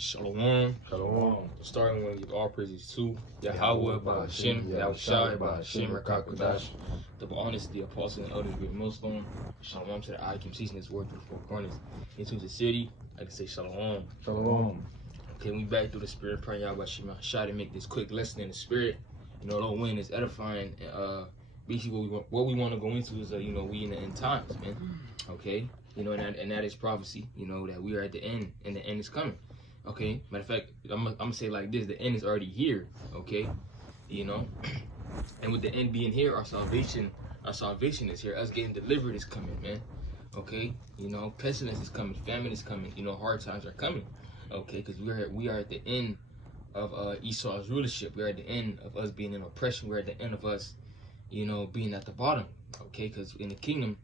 Shalom. Shalom. Starting with all praises to Yahweh, Ba'ashem, Yahushai, Ba'ashem, Rakakodash. The honest, the apostle and elders, great millstone. Shalom to the eye, keep season this word through the four corners. Into the city, I can say shalom. Shalom. Okay, we back through the spirit, praying Yahweh Shema. Try to make this quick lesson in the spirit. You know, the wind is edifying. Basically, what we want to go into is, we in the end times, man. Okay, and that is prophecy. You know that we are at the end, and the end is coming. Okay, matter of fact, I'm gonna say like this: the end is already here. Okay, and with the end being here, our salvation is here. Us getting delivered is coming, man. Okay, pestilence is coming, famine is coming. Hard times are coming. Okay, because we are at the end of Esau's rulership. We're at the end of us being in oppression. We're at the end of us, being at the bottom. Okay, because in the kingdom,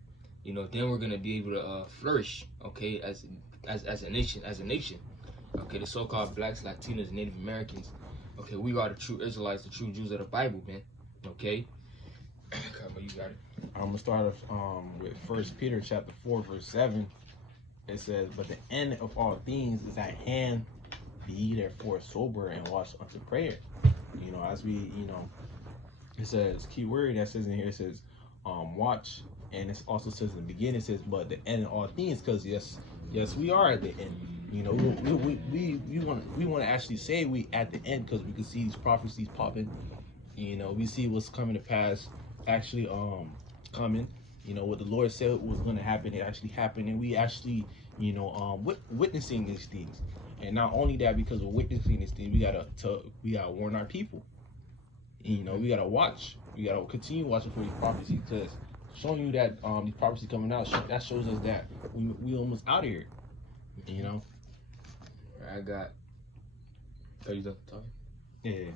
then we're gonna be able to flourish. Okay, as a nation. Okay, the so-called blacks, Latinos, Native Americans. Okay, we are the true Israelites, the true Jews of the Bible, man. Okay, you got it. I'm gonna start off with 1 Peter chapter 4 verse 7. It says, "But the end of all things is at hand. Be ye therefore sober and watch unto prayer." As we it says key word that says in here. It says watch, and it also says in the beginning. It says, "But the end of all things," because yes, we are at the end. We want to actually say we at the end because we can see these prophecies popping. We see what's coming to pass actually coming. What the Lord said was going to happen, it actually happened, and we actually witnessing these things. And not only that, because we're witnessing these things, we gotta warn our people. We gotta watch. We gotta continue watching for these prophecies, because showing you that these prophecies coming out, that shows us that we almost out of here. I got. Are you done talking? Yeah.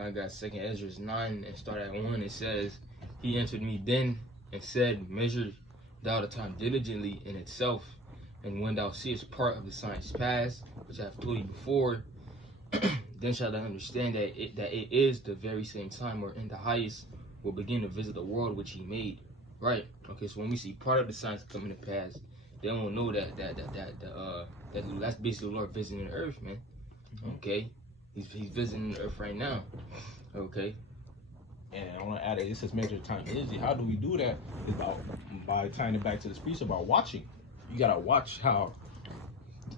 I got 2nd Ezra 9 and start at 1. It says, "He answered me then and said, Measure thou the time diligently in itself, and when thou seest part of the science past, which I have told you before, then shalt thou understand that it is the very same time wherein the highest will begin to visit the world which he made." Right? Okay, so when we see part of the science coming to pass, then we'll know that's basically the Lord visiting the earth, man. Okay, he's visiting the earth right now. Okay. And I want to add it says measure time energy. How do we do that? Is by tying it back to the speech about watching. You gotta watch how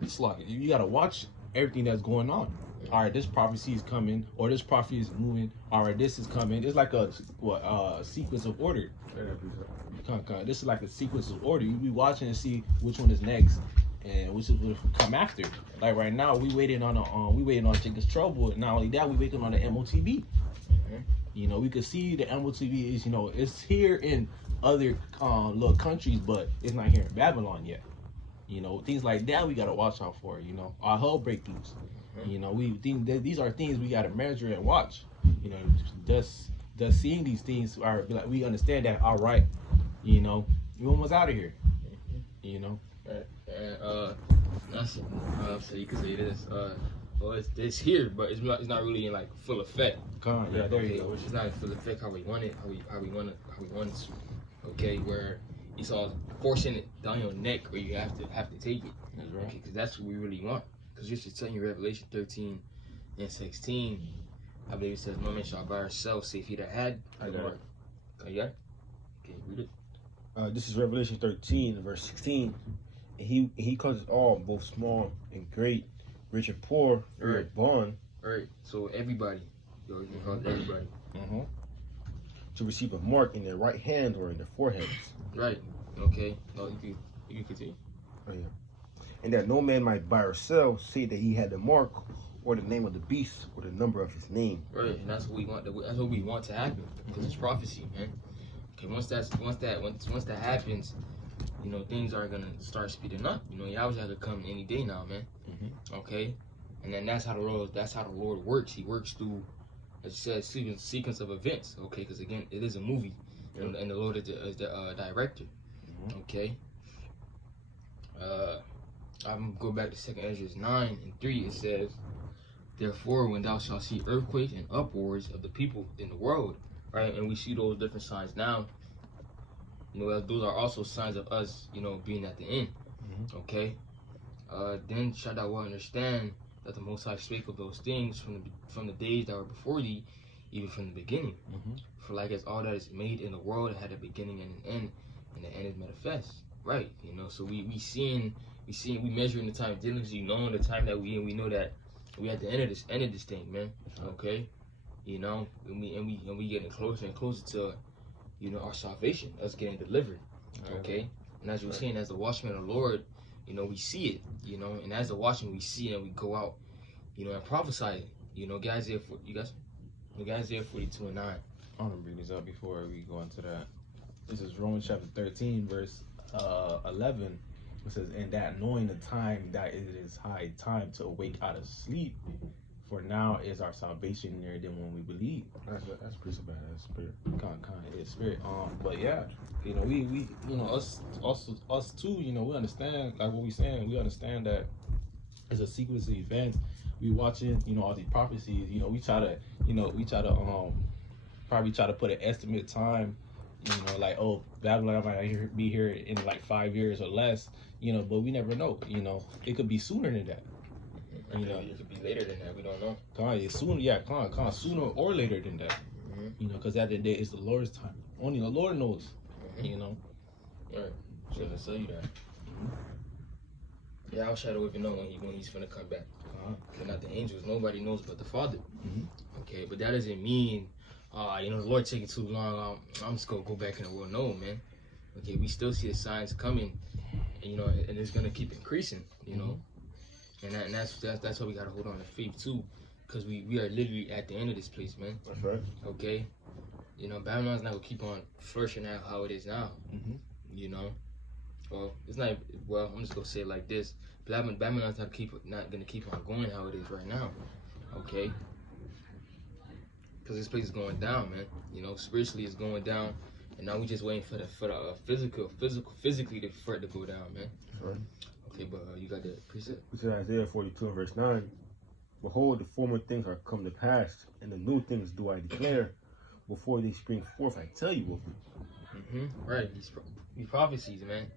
it's like. You gotta watch everything that's going on. All right, this prophecy is coming, or this prophecy is moving. All right, this is coming. It's like a sequence of order. This is like a sequence of order. You be watching and see which one is next and which is will come after. Like right now, we waiting on Jacob's Trouble. And not only that, we waiting on the MOTB. We could see the MOTB is it's here in other little countries, but it's not here in Babylon yet. Things like that we gotta watch out for. Our hull breakthroughs. We think that these are things we gotta measure and watch. Just seeing these things are like we understand that. All right, we almost out of here. Right. And that's so you could say this. Well, it's here, but it's not really in like full effect. Yeah, there you go. It's not in full effect how we want it, how we want it to. Okay, where Esau's forcing it down your neck, or you have to take it. That's right. Okay, because that's what we really want. Because you're just telling you Revelation 13 and 16. I believe it says, "No man shall buy or sell, save he that had the mark." Okay, okay, read it. This is Revelation 13, verse 16. And he causes all, both small and great, rich and poor, free or bond. Right. So everybody, you can call it everybody. To receive a mark in their right hand or in their foreheads. Right. Okay. No, you can continue. Oh, yeah. And that no man might buy or sell, say that he had the mark or the name of the beast or the number of his name. Right. And that's what we want. That's what we want to happen, because it's prophecy, man. Okay. Once that happens, things are gonna start speeding up. Yahweh has to come any day now, man. Okay. And then that's how the Lord works. He works through, as you said, sequence of events. Okay. Because again, it is a movie, and the Lord is the director. Okay. I'm going back to 2nd Ezra 9 and 3. It says, "Therefore, when thou shalt see earthquakes and uproars of the people in the world," right? And we see those different signs now. Those are also signs of us, being at the end. Okay. Then shalt thou well understand that the Most High spake of those things from the days that were before thee, even from the beginning. Mhm. For like as all that is made in the world, it had a beginning and an end, and the end is manifest. Right? So we measuring the time diligently, knowing the time that we in. We know that we at the end of this thing, man. Okay? And we getting closer and closer to, our salvation, us getting delivered. Okay? And as you were saying, as the watchman of the Lord, we see it, and as the watchman we see it and we go out, and prophesy. Guys there for you guys. The guys there 42 and 9. I want to bring this up before we go into that. This is Romans chapter 13, verse 11. It says, "And that knowing the time that it is high time to awake out of sleep, for now is our salvation nearer than when we believe." That's pretty bad. That's spirit. Kind of is spirit. But yeah, we us too. We understand like what we saying. We understand that it's a sequence of events. We watching, all these prophecies. We try to probably try to put an estimate time. Like, oh, Babylon might be here in like 5 years or less. But we never know. It could be sooner than that. It could be later than that. We don't know. Sooner or later than that. Because at the end of the day, it's the Lord's time. Only the Lord knows. Right. So let's tell you that. Yeah, our shadow even know when he's gonna come back. But not the angels. Nobody knows but the Father. Okay, but that doesn't mean, the Lord taking too long. I'm just gonna go back in the world. No, man. Okay, we still see the signs coming, and and it's gonna keep increasing. And that's why we gotta hold on to faith too, because we are literally at the end of this place, man. That's right. Okay, Babylon's not gonna keep on flourishing out how it is now. Well, it's not. Well, I'm just gonna say it like this: Babylon's not gonna keep on going how it is right now. Okay, because this place is going down, man. Spiritually it's going down, and now we just waiting for the physically for it to go down, man. Right. Okay, but you got the precept. This is Isaiah 42 and verse 9. "Behold, the former things are come to pass, and the new things do I declare. Before they spring forth, I tell you of them." Right, these prophecies, man.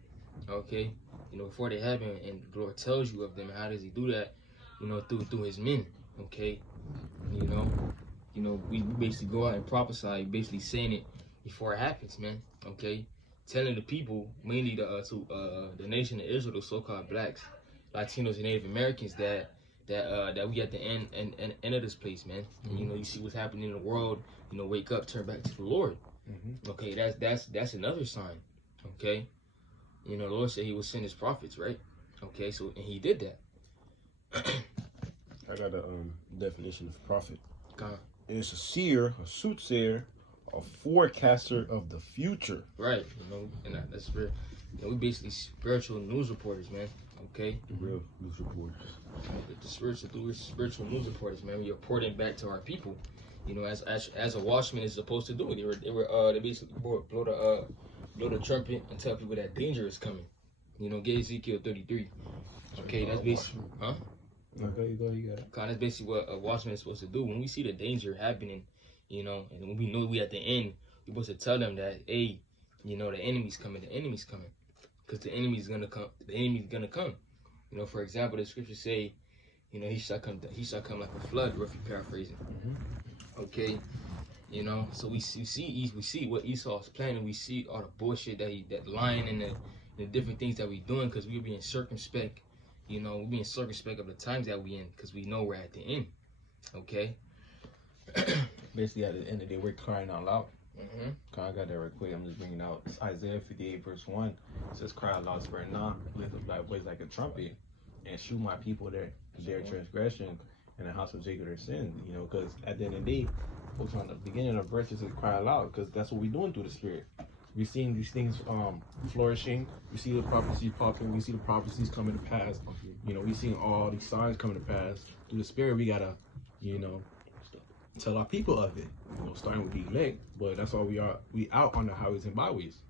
Okay, before they happen, and the Lord tells you of them. How does He do that? Through His men. Okay, we basically go out and prophesy, basically saying it before it happens, man. Okay, telling the people, mainly the nation of Israel, the so-called blacks, Latinos, and Native Americans, that we at the end of this place, man. And, you see what's happening in the world. Wake up, turn back to the Lord. Okay, that's another sign. Okay, the Lord said He will send His prophets, right? Okay, so and He did that. I got a definition of prophet. God. It's a seer, a soothsayer, a forecaster of the future. Right, and that's real. We basically spiritual news reporters, man. Okay, Real news reporters. The spiritual news reporters, man. We're reporting back to our people. As a watchman is supposed to do. They basically blow the trumpet and tell people that danger is coming. Get Ezekiel 33. Okay, that's basically, huh? Okay, you got it. That's basically what a watchman is supposed to do. When we see the danger happening, and when we know we at the end, we're supposed to tell them that, hey, the enemy's coming. The enemy's coming, because the enemy's gonna come. The enemy's gonna come. For example, the scriptures say, he shall come like a flood. Roughly paraphrasing. Okay, so we see what Esau's planning. We see all the bullshit that lying and the different things that we doing, because we're being circumspect. We're being circumspect of the times that we in, because we know we're at the end. Okay. Basically, at the end of the day, we're crying out loud. Mm-hmm. I got that right quick. I'm just bringing out Isaiah 58 verse 1. It says, "Cry out loud, spare not, lift up thy voice like a trumpet, and shew my people their transgression, and the house of Jacob their sin." Because at the end of the day, folks on the beginning of the verse, it says cry out loud, because that's what we're doing through the Spirit. We're seeing these things flourishing. We see the prophecy popping. We see the prophecies coming to pass. We see all these signs coming to pass. Through the Spirit, we gotta, tell our people of it. Starting with the elect, but that's all we are. We out on the highways and byways.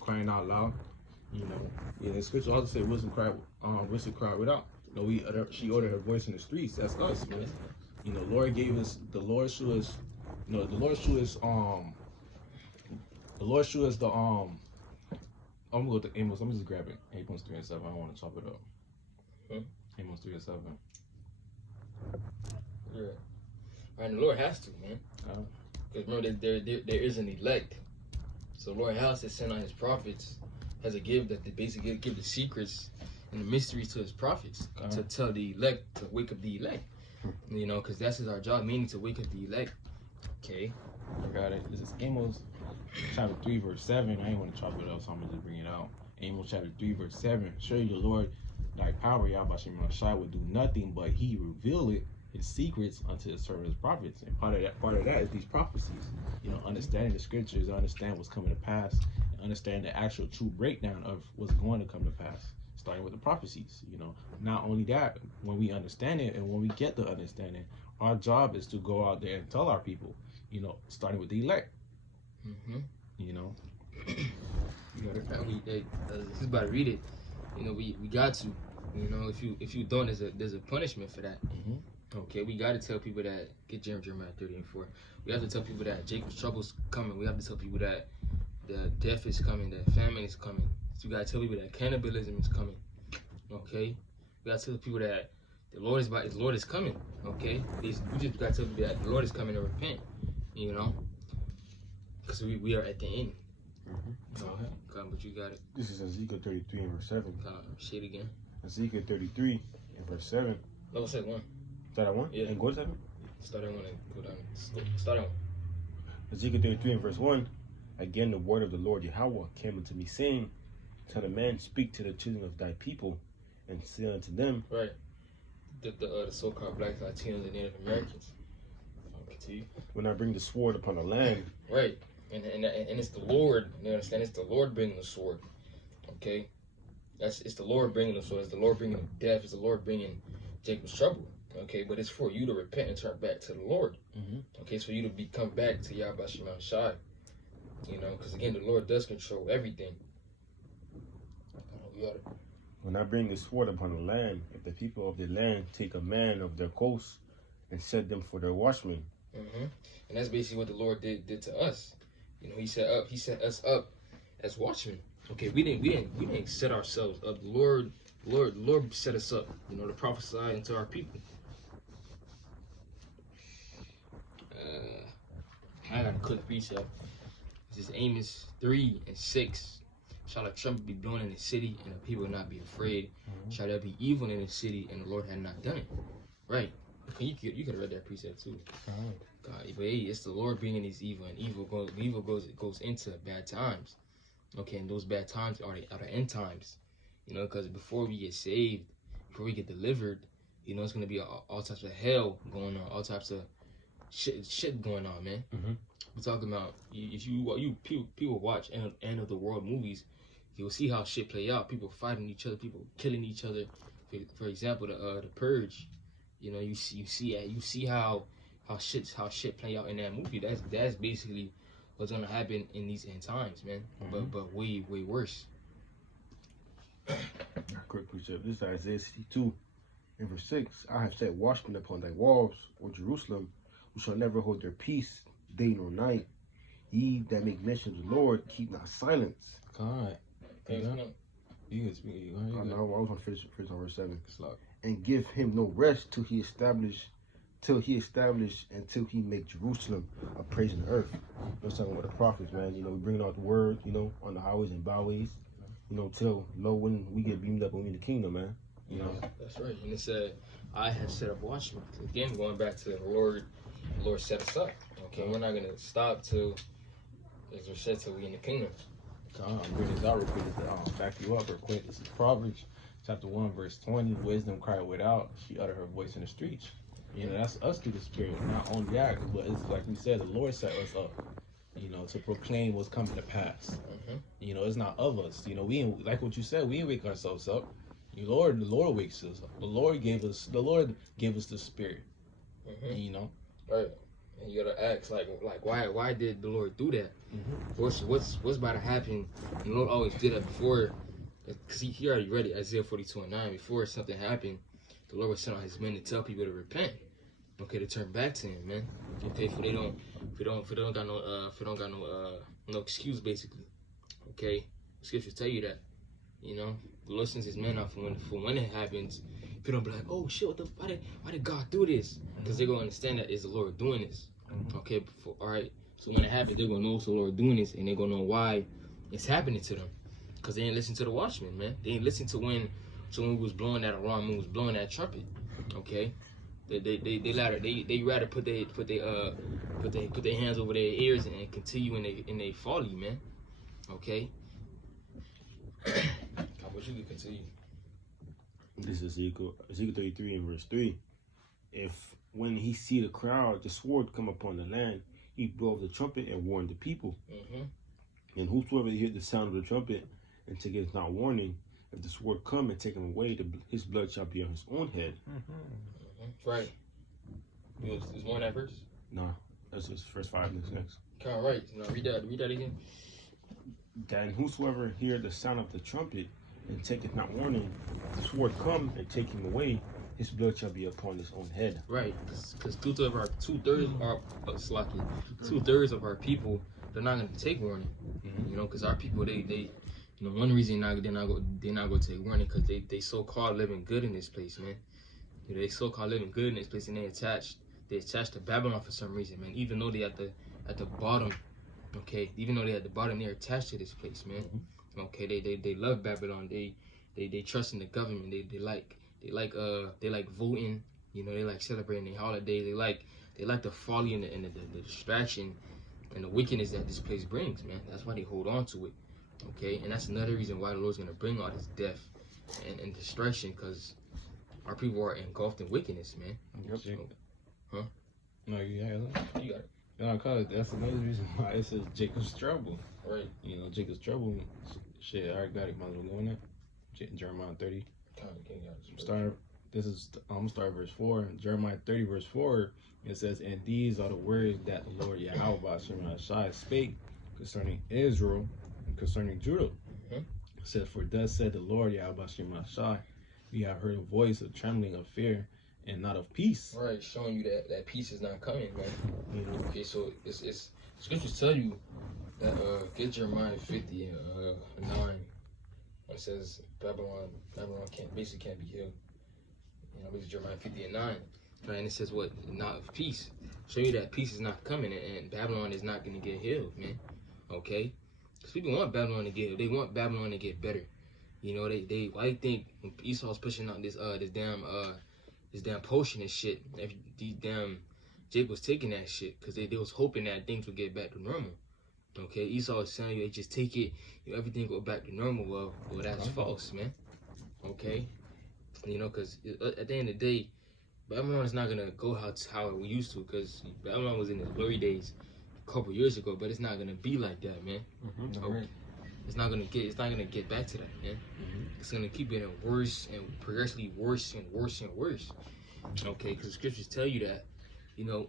Crying out loud. The scripture also said, "Wisdom cry without." She ordered her voice in the streets. That's us, man. Lord gave us. The Lord showed us. The Lord showed us. The Lord showed us the I'm gonna go to Amos. Let me just grab it. Amos 3 and 7. I don't want to chop it up. Amos 3 and 7. Yeah. Right, and the Lord has to, man. Uh. Because remember, there is an elect. So the Lord has to send out his prophets as a gift that they basically give the secrets and the mysteries to his prophets to tell the elect, to wake up the elect. You know, because that's our job, meaning to wake up the elect. Okay. I got it. This is Amos chapter 3, verse 7. I ain't want to chop it up, so I'm going to just bring it out. Amos chapter 3, verse 7. Surely the Lord, thy power, Yahweh Shai, will do nothing, but he reveal it, his secrets unto his servants prophets. And part of that is these prophecies. You know, understanding the scriptures, understand what's coming to pass, and understand the actual true breakdown of what's going to come to pass. Starting with the prophecies, you know. Not only that, when we understand it and when we get the understanding, our job is to go out there and tell our people, you know, starting with the elect. You know. You got it. He's about to read it. You know, we got to. You know, if you don't, there's a punishment for that. Okay, we got to tell people that, get Jeremiah 30 and 4. We have to tell people that Jacob's trouble's coming. We have to tell people that the death is coming, that famine is coming. So we got to tell people that cannibalism is coming. Okay? We got to tell people that the Lord is coming. Okay? We just got to tell people that the Lord is coming to repent. You know? Because we are at the end. Go ahead. But you got it. This is Ezekiel 33 and verse 7. Say it again. Ezekiel 33 and verse 7. No, I said 1. Start at 1? Yeah. And go to 7? Start at 1 and go down. Start at 1. Ezekiel 33 and verse 1. Again, the word of the Lord Yahweh came unto me, saying, Son of man, speak to the children of thy people, and say unto them. Right. The so-called blacks, Latinos, and Native Americans. Continue. When I bring the sword upon the land. Right. And it's the Lord. You understand? It's the Lord bringing the sword. Okay. It's the Lord bringing the sword. It's the Lord bringing death. It's the Lord bringing Jacob's trouble. Okay, but it's for you to repent and turn back to the Lord. Okay, it's for you to come back to Yahweh Shai. You know, because again, the Lord does control everything. When I bring the sword upon the land, if the people of the land take a man of their coast and set them for their watchmen. And that's basically what the Lord did to us. You know, he set us up as watchmen. Okay, we didn't set ourselves up. The Lord set us up, you know, to prophesy into our people. I got a quick precept. This is Amos 3 and 6. Shall a trumpet be blown in the city, and the people not be afraid? Shall there be evil in the city, and the Lord had not done it? Right. You could have read that precept too. God, but hey, it's the Lord bringing this evil, and evil goes into bad times. Okay, and those bad times are the end times. You know, because before we get saved, before we get delivered, you know, it's gonna be all types of hell going on, all types of shit going on, man. We're talking about if people watch end of the world movies, you'll see how shit play out. People fighting each other, people killing each other. For example, the Purge. You know, you see how shit play out in that movie. That's basically what's gonna happen in these end times, man. But way worse. Quick precept. This is Isaiah 62 and verse 6. I have set watchmen upon thy walls, O Jerusalem, who shall never hold their peace, day nor night. Ye that make mention of the Lord, keep not silence. God. You can speak. I was on finish on verse 7. And give him no rest till he establish until he make Jerusalem a praise in the earth. We're talking about the prophets, man. You know, we bringing out the word, you know, on the highways and byways. You know, till when we get beamed up when we in the kingdom, man. You know. That's right. And it said, I have set up watchmen. Again, going back to the Lord set us up. Okay, we're not gonna stop till, as we said, till we in the kingdom. I'm bringing this out real quick to back you up real quick. This is Proverbs chapter 1 verse 20. Wisdom cried without, she uttered her voice in the streets. You know, that's us through the Spirit. Not only that, but it's like we said, the Lord set us up, you know, to proclaim what's coming to pass. You know, it's not of us. You know, we ain't, like what you said, we ain't wake ourselves up. The Lord wakes us up. The Lord gave us the Spirit. You know, right? And you gotta ask, like why did the Lord do that? What's about to happen? And the Lord always did that before, because he already read it, Isaiah 42 and 9. Before something happened, the Lord would send out his men to tell people to repent, okay, to turn back to him, man. Okay, if they don't got no excuse, basically. Okay, scriptures tell you that, you know, the Lord sends his men out for when it happens. People don't be like, oh shit, why did God do this? Because they're gonna understand that it's the Lord doing this. Okay, all right. So when it happens, they're gonna know it's the Lord doing this, and they're gonna know why it's happening to them. Because they ain't listen to the watchmen, man. They ain't listen to when someone was blowing that alarm, when was blowing that trumpet. Okay, they rather put their hands over their ears and continue in they folly, man. Okay. I wish you could continue. This is Ezekiel 33 and verse 3. If when he see the crowd, the sword come upon the land, he blow the trumpet and warn the people. And whosoever hear the sound of the trumpet and taketh not warning, if the sword come and take him away, his blood shall be on his own head. Right. Is one that verse? No, that's just verse 5. Next. All right. Now read that again. And whosoever hear the sound of the trumpet and taketh not warning, the sword come and take him away, his blood shall be upon his own head. Right, because two-thirds of our people, they're not gonna take warning. You know, because our people, they you know, one reason they're not gonna take warning because they so-called living good in this place, man. You know, they so-called living good in this place, and they attached to Babylon for some reason, man. Even though they at the bottom, okay. Even though they at the bottom, they're attached to this place, man. Okay, they love Babylon. They trust in the government. They like voting. You know, they like celebrating their holidays. They like the folly and the distraction and the wickedness that this place brings, man. That's why they hold on to it. Okay, and that's another reason why the Lord's gonna bring all this death and destruction, because our people are engulfed in wickedness, man. Huh? No, you got You got it. No, cause that's another reason why it says Jacob's trouble. Right. You know, Jacob's trouble. Shit, I already got it. Might as well go in there. Jeremiah 30. I'm gonna start verse 4. Jeremiah 30 verse 4. It says, and these are the words that the Lord Yahweh Shai spake concerning Israel and concerning Judah. It said, for thus said the Lord Yahweh Shai, we have heard a voice of trembling of fear and not of peace. Right, showing you that peace is not coming, man. Okay, so it's scriptures tell you that get Jeremiah 50 and 9. It says Babylon can't be healed. You know, it's Jeremiah 50 and 9. Right, and it says what? Not of peace. Show you that peace is not coming, and Babylon is not gonna get healed, man. Okay? Because people want Babylon to get healed. They want Babylon to get better. You know, why do you think when Esau's pushing out this damn potion and shit, Jacob was taking that shit because they was hoping that things would get back to normal. Okay, Esau is telling you, hey, just take it, you know, everything go back to normal. Well, that's false, man. Okay, you know, because at the end of the day, Babylon is not gonna go how it used to, because Babylon was in its glory days a couple years ago, but it's not gonna be like that, man. Okay. It's not gonna get back to that, man. It's gonna keep getting worse and progressively worse and worse and worse. Okay, because the scriptures tell you that, you know,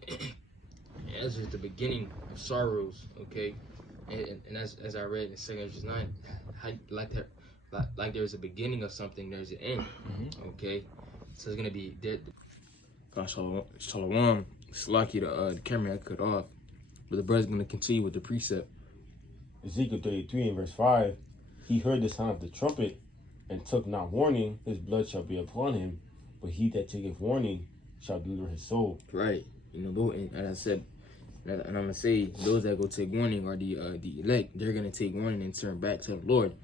as is the beginning of sorrows. Okay, and as I read in 2 Ezra 9, like there's a beginning of something, there's an end. Okay, so it's gonna be there. Shalom. It's lucky the camera had cut off, but the brother's gonna continue with the precept. Ezekiel 33 and verse 5, he heard the sound of the trumpet and took not warning, his blood shall be upon him, but he that taketh warning shall deliver his soul. Right. You know, and I said, and I'm gonna say, those that go take warning are the elect. They're gonna take warning and turn back to the Lord.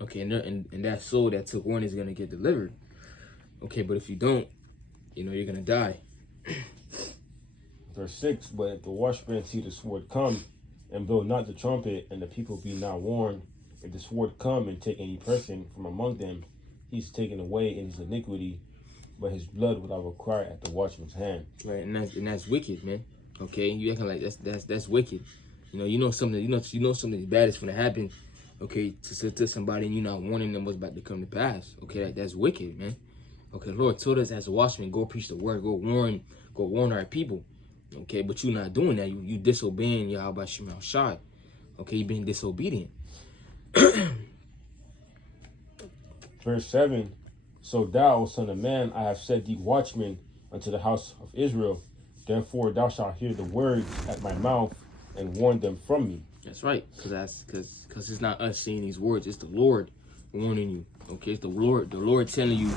Okay, and that soul that took warning is gonna get delivered. Okay, but if you don't, you know, you're gonna die. Verse 6, but if the watchman see the sword come, and blow not the trumpet, and the people be not warned, if the sword come and take any person from among them, he's taken away in his iniquity, but his blood will I require at the watchman's hand. Right, and that's wicked, man. Okay, you acting like that's wicked. You know something bad is gonna happen. Okay, to somebody, and you're not warning them what's about to come to pass. Okay, that's wicked, man. Okay, the Lord told us as a watchman, go preach the word, go warn our people. Okay, but you're not doing that. You disobeying Yahweh Shemel Shai. Okay, you're being disobedient. Verse 7, so thou, O son of man, I have set thee watchman unto the house of Israel. Therefore thou shalt hear the words at my mouth and warn them from me. That's right, because it's not us saying these words. It's the Lord warning you. Okay, it's the Lord telling you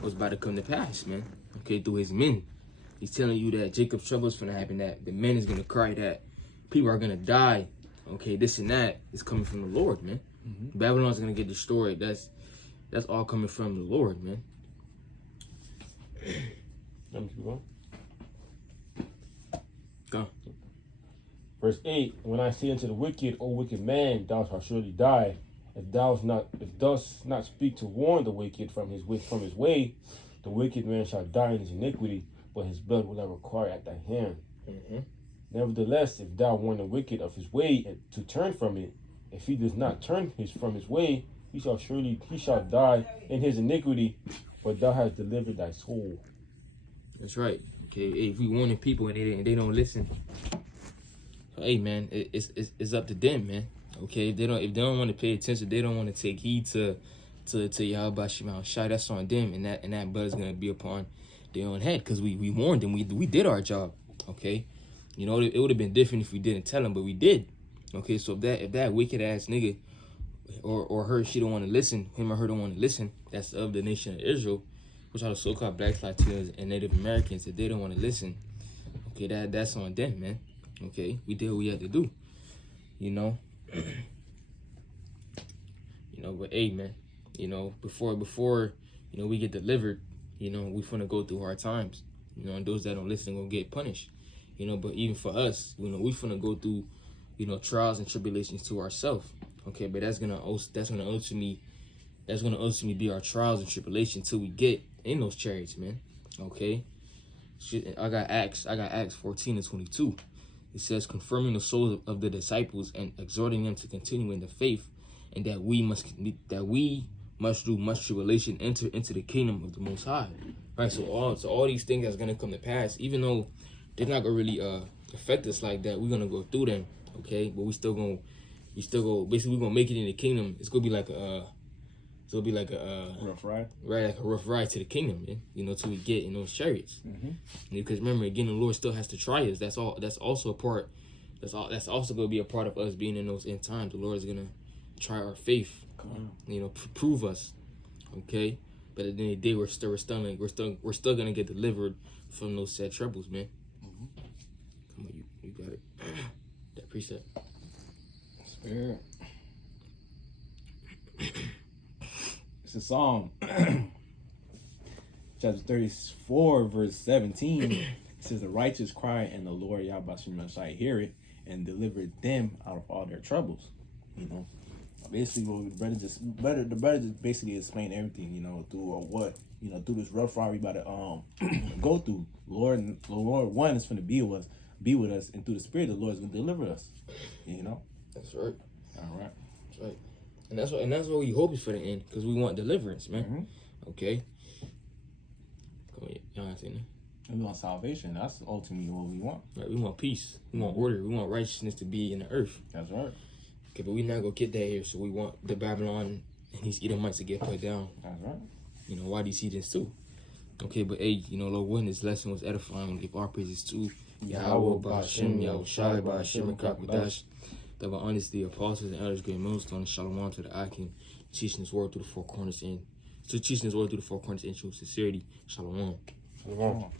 what's about to come to pass, man. Okay, through his men. He's telling you that Jacob's trouble is gonna happen, that the men is gonna cry, that people are gonna die. Okay, this and that is coming from the Lord, man. Babylon's gonna get destroyed. That's all coming from the Lord, man. Let me keep going. Go. Verse 8, when I say unto the wicked, O wicked man, thou shalt surely die. If dost not speak to warn the wicked from his way, the wicked man shall die in his iniquity, but his blood will not require at thy hand. Nevertheless, if thou warn the wicked of his way and to turn from it, if he does not turn from his way, he shall die in his iniquity, but thou hast delivered thy soul. That's right. Okay, if we warning people and they don't listen, so, hey man, it's up to them, man. Okay, if they don't want to pay attention, they don't want to take heed to Yahweh Shema Shai, that's on them, and that blood is gonna be upon their own head, because we warned them, we did our job. Okay, you know, it would have been different if we didn't tell them, but we did. Okay, so if that wicked ass nigga or her, she don't want to listen, him or her don't want to listen, that's of the nation of Israel, which are the so-called Blacks, Latinos, and Native Americans. If they don't want to listen, okay, that's on them, man. Okay, we did what we had to do, you know. You know, but hey, man, you know, before you know we get delivered, you know, we finna go through hard times, you know, and those that don't listen gonna get punished, you know. But even for us, you know, we finna go through, you know, trials and tribulations to ourselves. Okay, but that's gonna ultimately be our trials and tribulations till we get in those chariots, man. Okay, I got Acts 14:22. It says, confirming the souls of the disciples and exhorting them to continue in the faith, and that we must through much tribulation enter into the kingdom of the Most High. Right. So all these things that's gonna come to pass, even though they're not gonna really affect us like that, we're gonna go through them. Okay, but we still go. Basically, we're gonna make it in the kingdom. It's gonna be like a Rough ride. Right, like a rough ride to the kingdom, man. You know, till we get in those chariots. Because remember, again, the Lord still has to try us. That's also a part. That's also gonna be a part of us being in those end times. The Lord is gonna try our faith. You know, prove us. Okay, but at the end of the day, we're still gonna get delivered from those sad troubles, man. Come on, you got it. That precept. Spirit. It's a Psalm, chapter 34, verse 17. It says, the righteous cry, and the Lord Yahweh Shema Shai hear it, and delivered them out of all their troubles. You know, basically, what the brother just basically explained everything. You know, through this rough ride we about to go through. The Lord one is going to be with us, and through the Spirit, the Lord is going to deliver us. You know, that's right. All right. That's right. And that's what we hope is for the end, because we want deliverance, man. Okay. Come on, y'all saying that? We want salvation. That's ultimately what we want. Right, we want peace. We want order. We want righteousness to be in the earth. That's right. Okay, but we not gonna get that here. So we want the Babylon and these Edomites to get put down. That's right. You know, why these heathens too? Okay, but hey, you know, Lord, when this lesson was edifying, we give our praises to Yahweh, Ba'ashem, Yahweh Shai, Ba'ashem, Kakwadash. That by honesty, the apostles and elders, great millstone, and shalom to the Akim, teaching this word through the four corners and true sincerity. Shalom. Shalom.